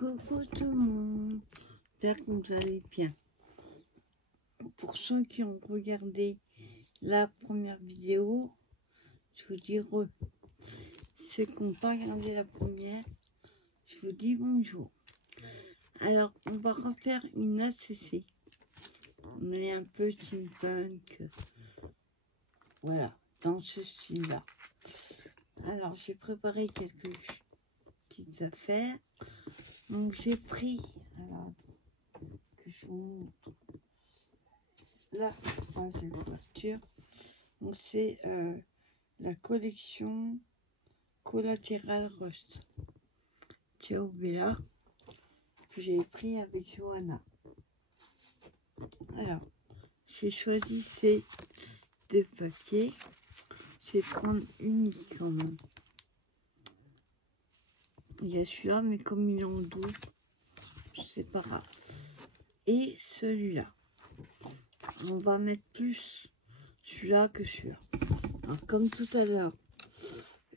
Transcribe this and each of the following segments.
Coucou tout le monde, j'espère que vous allez bien. Pour ceux qui ont regardé la première vidéo, je vous dis re. Ceux qui n'ont pas regardé la première, je vous dis bonjour. Alors, on va refaire une ACC. On est un peu steampunk, voilà, dans ce style-là. Alors, j'ai préparé quelques petites affaires. Donc, j'ai pris, alors, que je vous montre. Là, j'ai une couverture. Donc, c'est la collection Collateral Rust. Ciao Bella, que j'ai pris avec Johanna. Alors, j'ai choisi ces deux papiers. Je vais prendre unique quand même. Il y a celui-là, mais comme ils ont 12, c'est pas grave. Et celui-là. On va mettre plus celui-là que celui-là. Alors, comme tout à l'heure,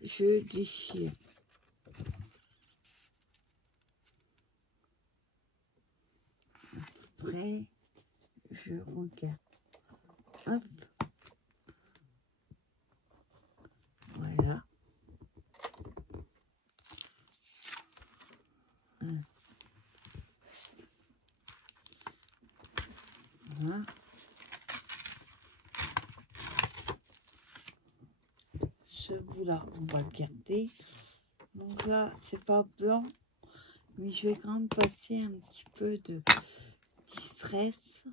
je déchire. Après, je regarde. Hop. Voilà. Voilà. Ce bout-là, on va le garder. Donc là, c'est pas blanc, mais je vais quand même passer un petit peu de distress.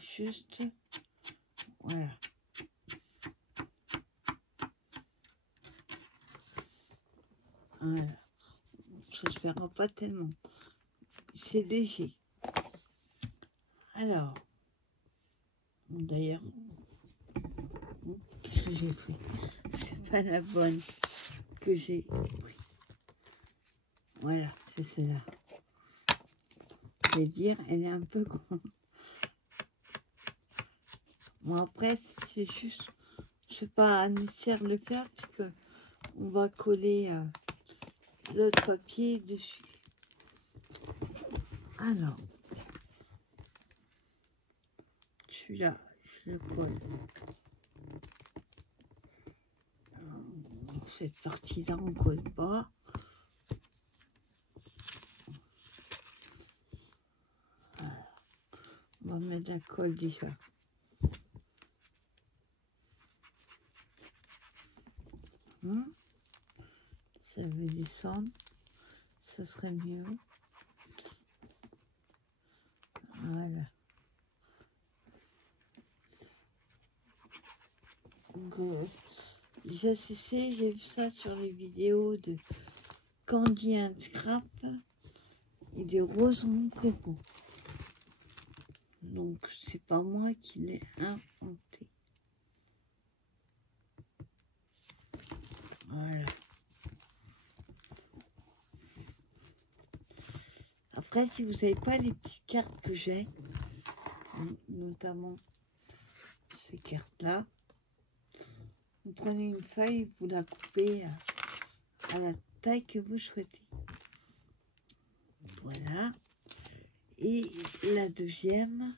Juste, voilà. Voilà. Ça se verra pas tellement. C'est léger. Alors, d'ailleurs, qu'est-ce que j'ai fait? C'est pas la bonne que j'ai pris. Voilà, c'est celle-là. Je vais dire, elle est un peu grande. Bon, après, c'est juste, c'est pas nécessaire de le faire parce que on va coller l'autre papier dessus. Alors, celui-là, je le colle. Cette partie-là, on ne colle pas. Voilà. On va mettre la colle déjà. Ça veut descendre. Ça serait mieux. Voilà. Donc, j'ai vu ça sur les vidéos de Candy and Scrap et de Rosemont Coco. Donc, c'est pas moi qui l'ai inventé. Voilà. Après, si vous savez pas les petites cartes que j'ai, notamment ces cartes-là, vous prenez une feuille, vous la coupez à la taille que vous souhaitez. Voilà. Et la deuxième,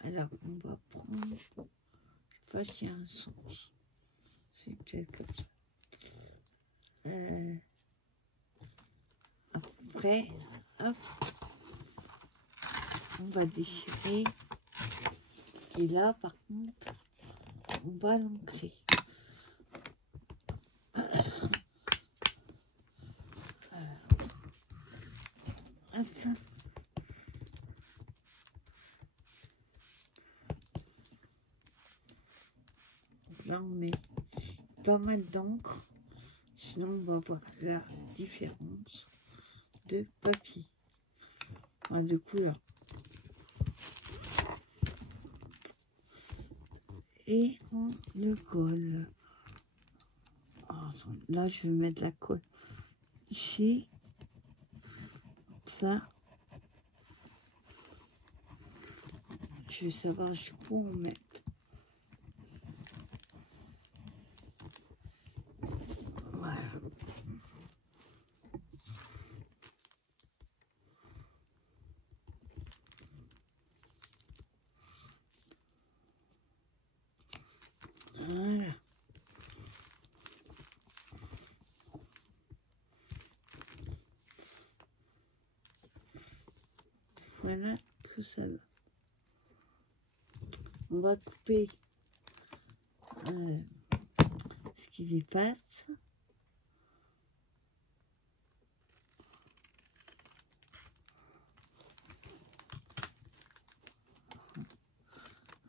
alors on va prendre, je sais pas s'il y a un sens, c'est peut-être comme ça. Après, hop, on va déchirer. Et là, par contre, on va l'ancrer. Là, on met pas mal d'encre, sinon on va voir la différence de papier, enfin, de couleur. Et on le colle. Oh, là, je vais mettre la colle ici. Ça. Je vais savoir jusqu'où on met. Voilà. Voilà que ça va. On va couper ce qui dépasse.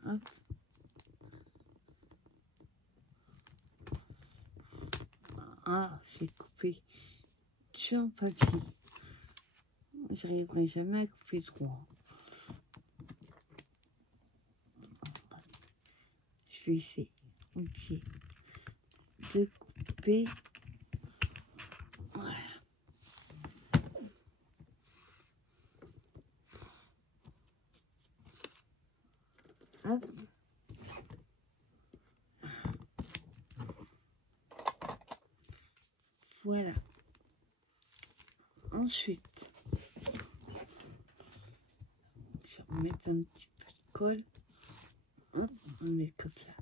Hop. Ah, j'ai coupé sur le papier. J'arriverai jamais à couper droit. Je vais essayer de couper. Voilà. Hop. Voilà. Ensuite, je vais remettre un petit peu de colle. Hop, on le met comme ça.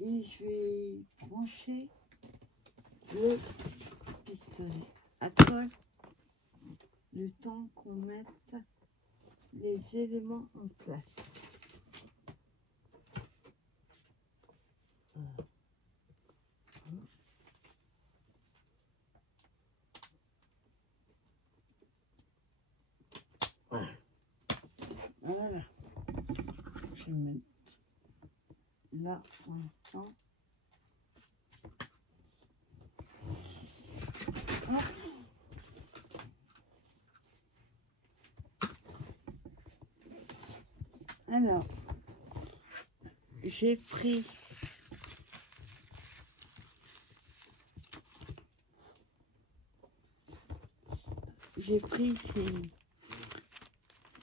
Et je vais brancher le pistolet à colle le temps qu'on mette les éléments en place. Voilà. Voilà. Je vais mettre là en même temps. Hop. Alors, j'ai pris ces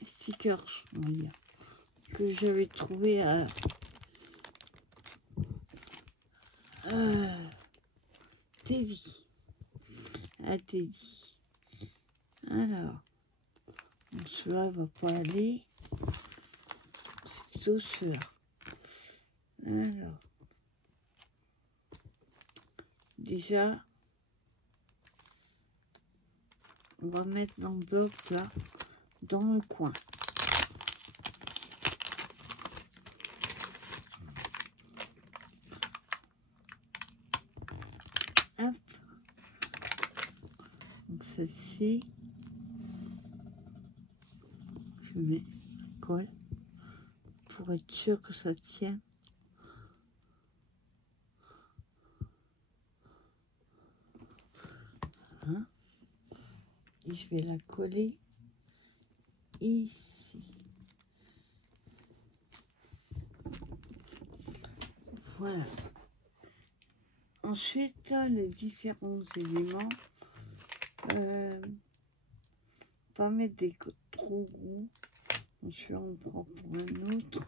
stickers, on va dire, que j'avais trouvé à Teddy. À Teddy. Alors, cela va pas aller. C'est plutôt cela. Alors, déjà, on va mettre l'enveloppe là, dans le coin. Hop. Donc celle-ci, je mets la colle pour être sûr que ça tienne. Hein? Et je vais la coller ici. Voilà. Ensuite, là, les différents éléments, pas mettre des trop gros. Ensuite, on prend pour un autre.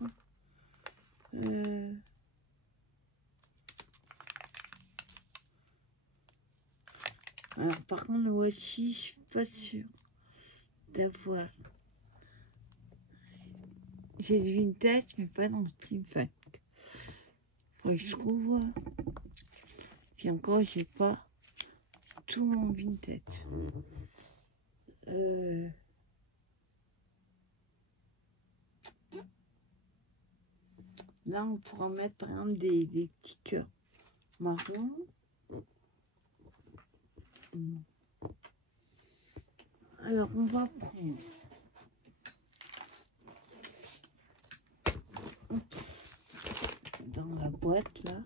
Alors, par contre, le washi, je suis pas sûre d'avoir. J'ai du vintage, mais pas dans le steampunk. Faut que je trouve. Puis encore, j'ai pas tout mon vintage. Là, on pourra mettre par exemple des petits cœurs marrons. Alors, on va prendre. Dans la boîte, là,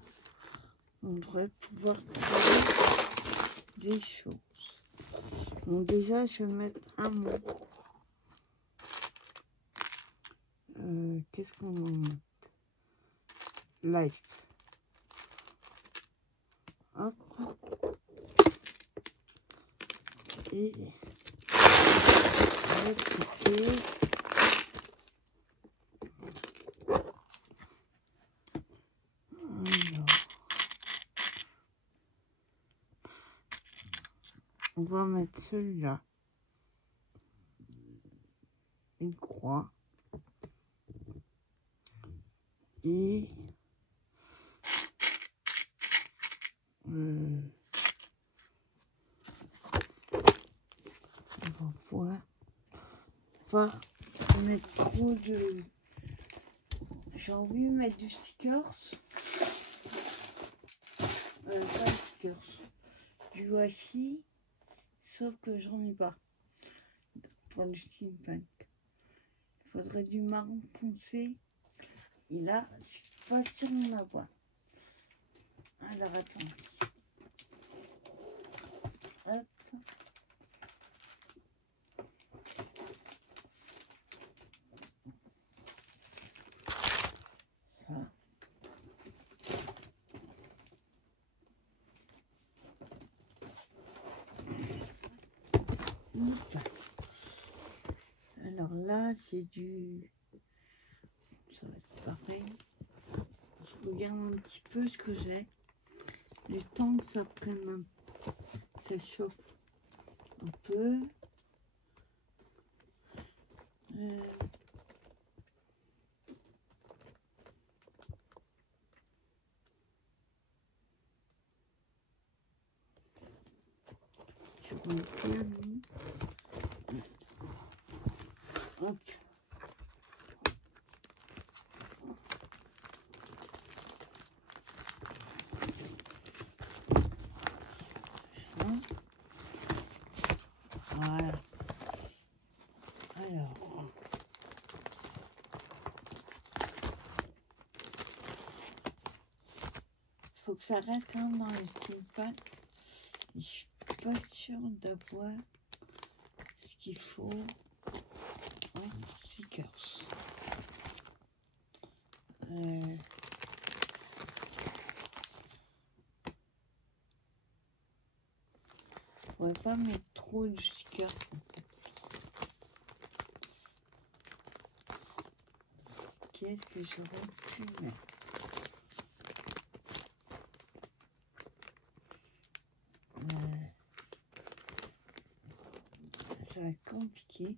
on devrait pouvoir trouver des choses. Donc déjà, je vais mettre un mot. Qu'est-ce qu'on va mettre? Life. Hop. Et on va cliquer. Alors, on va mettre celui-là. Une croix. Et on va voir pas mettre trop de... J'ai envie de mettre du stickers. Pas de stickers. Du washi. Sauf que j'en ai pas. Pour du steampunk. Il faudrait du marron foncé. Et là, je suis pas sûre d'en avoir. Alors attends. Hop. Voilà. Alors là, c'est du... Ça va être pareil. Je regarde un petit peu ce que j'ai. Le temps que ça prenne, ça chauffe un peu. Je regarde bien. Hop. Voilà. Alors, il faut que ça reste hein, dans le steampunk. Je suis pas sûre d'avoir ce qu'il faut en stickers. Je pourrais pas mettre trop de stickers. Qu'est-ce que j'aurais pu mettre? Ça va être compliqué.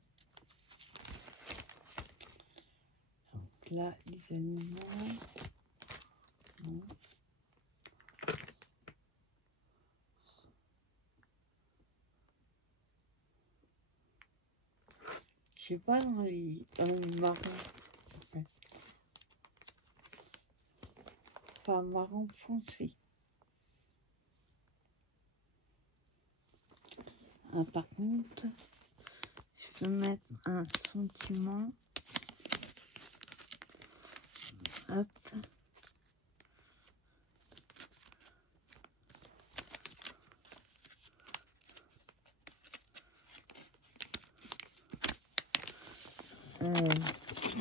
Donc là, les animaux. Non. Je sais pas dans les marrons. En fait. Enfin, marron foncé. Ah, par contre, je peux mettre un sentiment. Hop.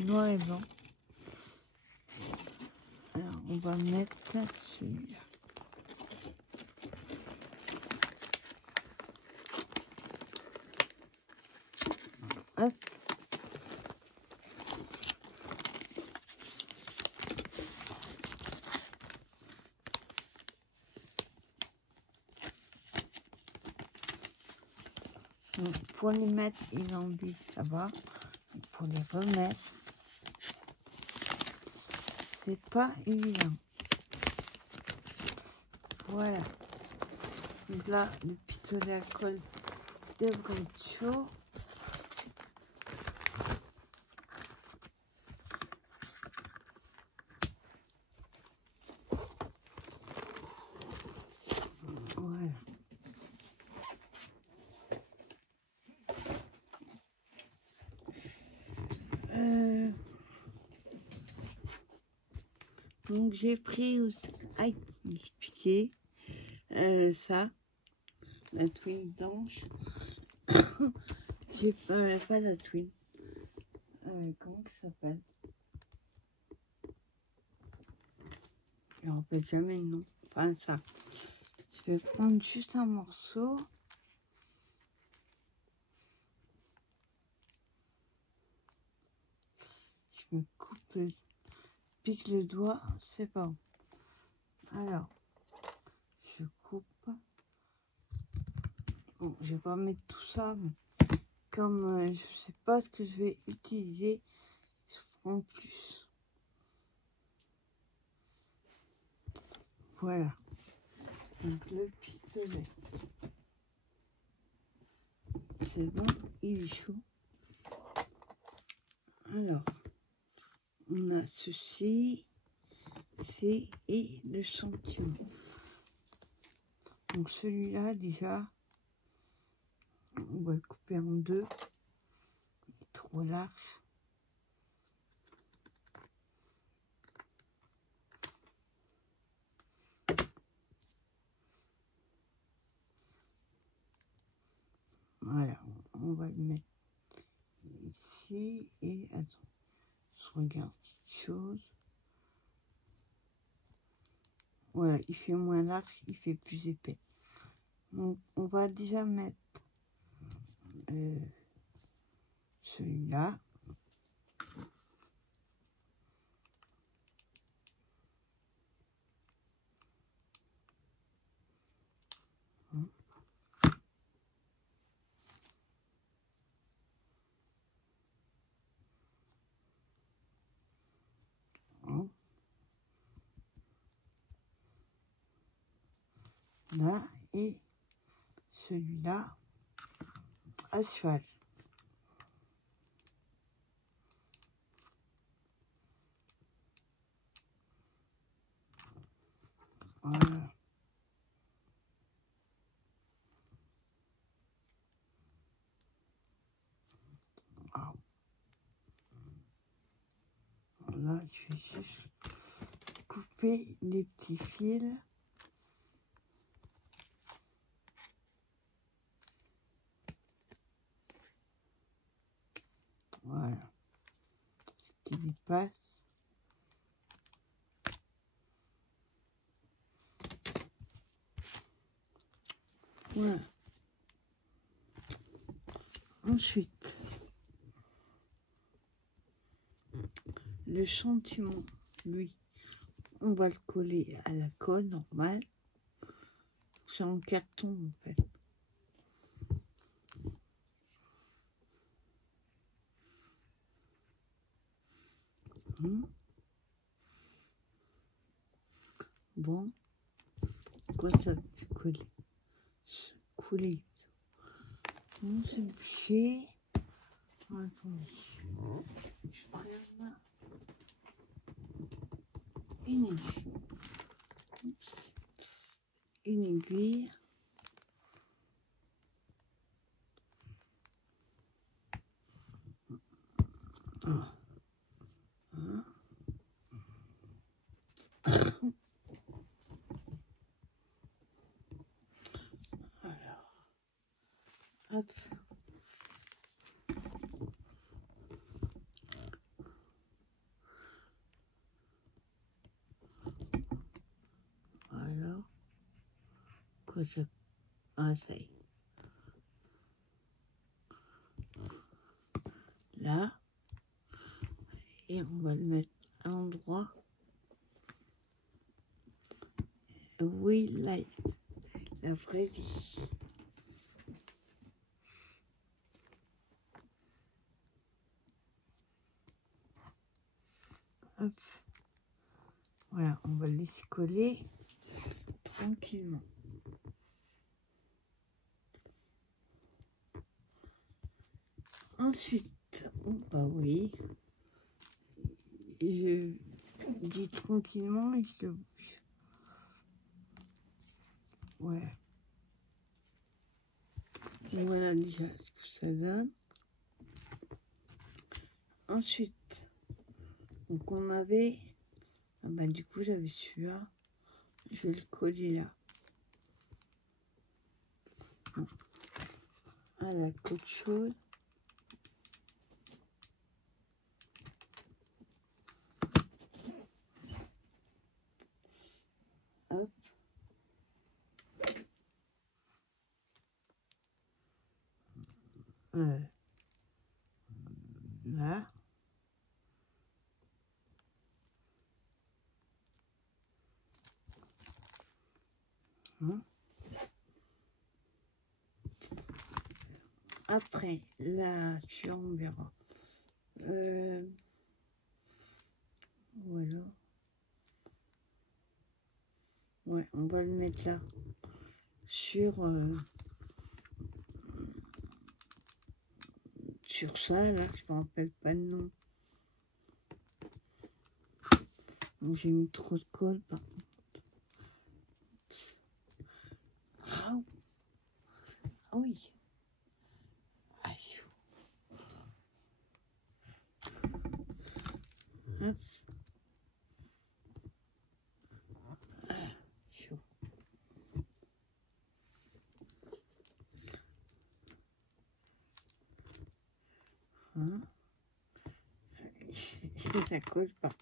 Noir et blanc. Alors, on va mettre celui-là. Hop. Donc, pour les mettre, il envie, ça va. Pour les remettre, c'est pas évident. Voilà. Donc là, le pistolet à colle devrait être chaud. Voilà. Donc j'ai pris aussi, expliquer ça, la twin blanche. J'ai pas la twin. Comment ça s'appelle? Je ne me rappelle jamais le nom. Enfin ça. Je vais prendre juste un morceau. Je me coupe, pique le doigt, c'est pas bon. Alors, je coupe. Bon, je vais pas mettre tout ça, mais comme je sais pas ce que je vais utiliser, je prends plus. Voilà. Donc le pistolet. C'est bon, il est chaud. Alors, on a ceci, et le sentiment. Donc celui-là, déjà, on va le couper en deux. Il est trop large. Voilà, on va le mettre ici. Et attends, je regarde quelque chose. Voilà, il fait moins large, il fait plus épais. Donc, on va déjà mettre celui-là. Là, et celui-là à cheval. Voilà. Ah. Là, je vais juste couper les petits fils. Voilà. Ce qui dépasse. Voilà. Ensuite, le sentiment, lui, on va le coller à la colle normale. C'est en carton en fait. Bon, quoi ça fait coller? Couler. Bon, c'est bouché. Attendez. Je prends une aiguille. Oups. Une aiguille. Ah. Alors, hop. Voilà. Quoi ça? Ah, ça y est. Là. Et on va le mettre à l'endroit où il a la vraie vie. Hop. Voilà, on va le laisser coller tranquillement. Ensuite, bah oui, je dis tranquillement et je le bouge. Ouais. Voilà déjà ce que ça donne. Ensuite, donc on avait, ah bah du coup j'avais celui-là, je vais le coller là. À la côte chaude. Hop. Là. Après, là, tu en verras. Voilà. Ouais, on va le mettre là. Sur ça, là, je me rappelle pas le nom. Donc, j'ai mis trop de colle par contre. Ah, ah oui. Ah, chou. Hop. Ah, chaud. Hein? Ça colle pas.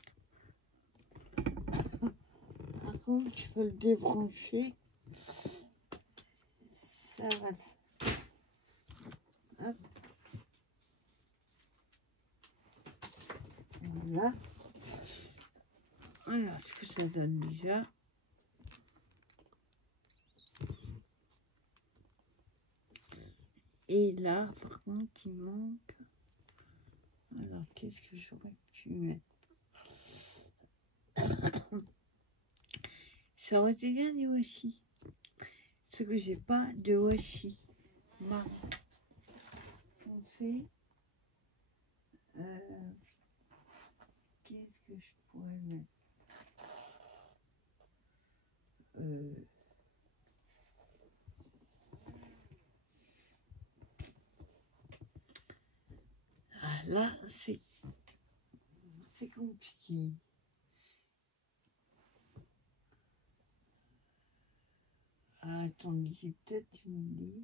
Par contre, je peux le débrancher. Ça va. Hop. Voilà. Voilà ce que ça donne déjà. Et là, par contre, il manque. Alors, qu'est-ce que j'aurais pu mettre? Ça aurait été bien des washi. Ce que j'ai pas de washi marron foncé. Qu'est-ce que je pourrais mettre? Ah, là, c'est compliqué. Ah, attendez, j'ai peut-être une idée.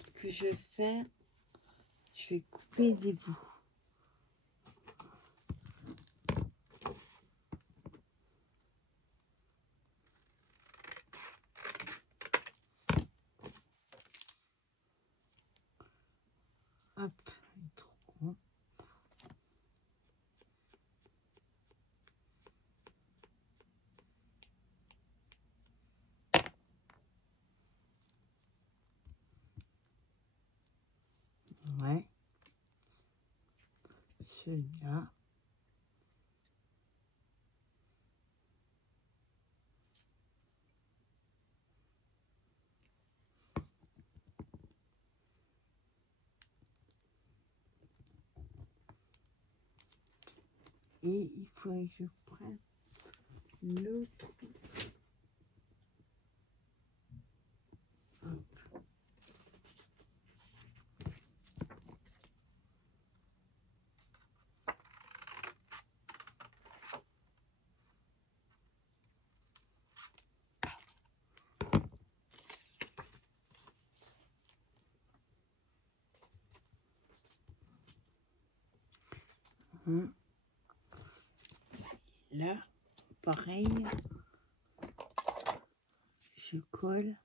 Ce que je vais faire, je vais couper des bouts. Hop, il est trop grand. Ouais. Celui-là. Et il faudrait que je prenne l'autre. Hein. Là, pareil, je colle.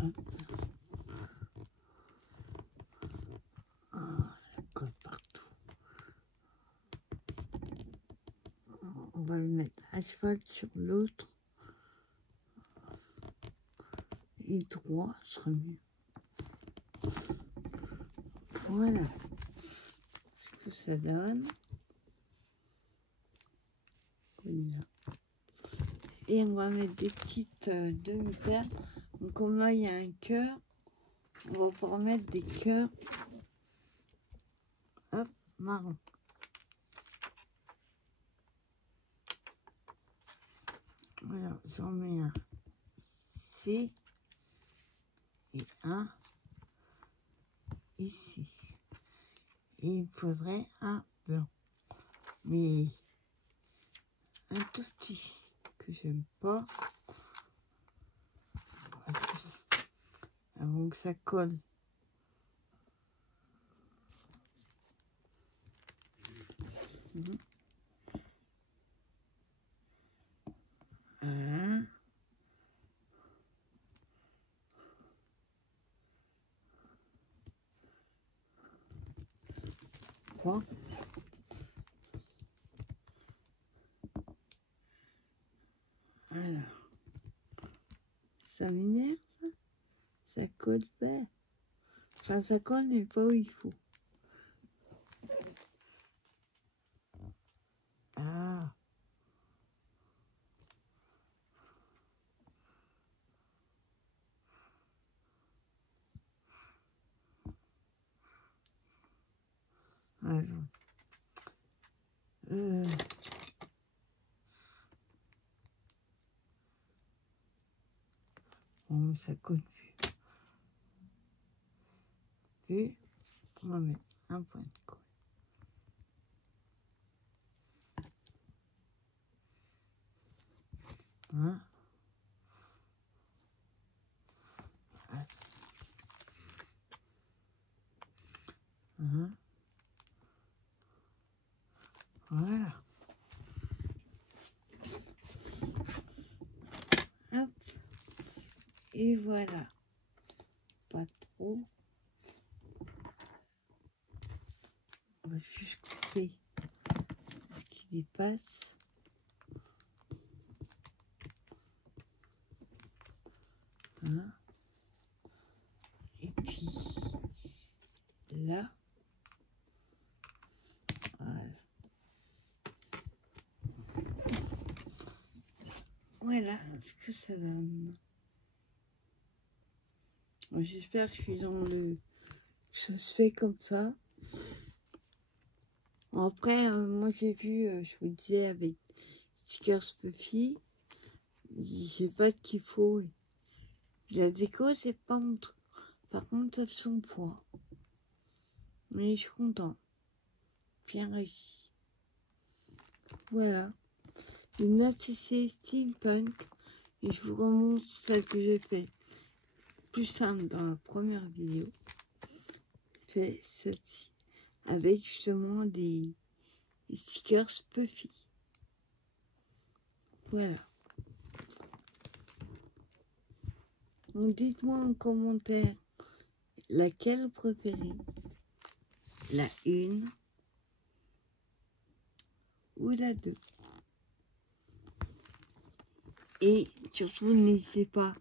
Hop. Ah, ça colle partout. On va le mettre à cheval sur l'autre. Et droit sera mieux. Voilà ce que ça donne. Voilà. Et on va mettre des petites demi-perles. Donc comme là il y a un cœur, on va pouvoir mettre des cœurs. Hop, marron. Voilà, j'en mets un ici et un ici. Et il faudrait un blanc. Mais un tout petit que j'aime pas. Avant que ça colle. Un. Trois. Alors. Ça m'énerve. Ça colle pas. Enfin, ça colle, mais pas où il faut. Ah. Alors, bon, mais ça colle plus. Puis, on va mettre un point de colle. Hein? Hein? Voilà. Hop. Et voilà. Pas trop. On va juste couper ce qui dépasse. Hein? Et puis là, voilà. Voilà ce que ça donne. J'espère que je suis dans le... Ça se fait comme ça. Après, moi j'ai vu, je vous le disais, avec Stickers Puffy, j'ai pas ce qu'il faut. La déco, c'est pas mon truc. Par contre, ça fait son poids. Mais je suis content. Bien réussi. Voilà. Une ACC Steampunk. Et je vous remontre celle que j'ai fait plus simple dans la première vidéo. C'est celle-ci. Avec justement des stickers Puffy. Voilà. Donc dites-moi en commentaire laquelle vous préférez. La 1 ou la 2. Et surtout, n'hésitez pas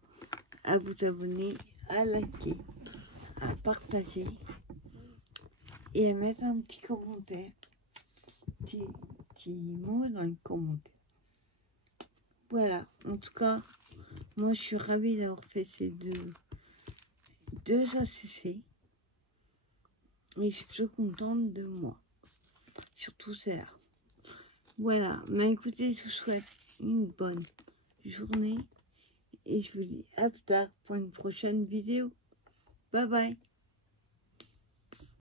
à vous abonner, à liker, à partager et à mettre un petit commentaire, petit mot dans les commentaires. Voilà, en tout cas, moi je suis ravie d'avoir fait ces deux ACC et je suis plutôt contente de moi, surtout celle-là. Voilà, mais écoutez, je vous souhaite une bonne journée et je vous dis à plus tard pour une prochaine vidéo. Bye bye.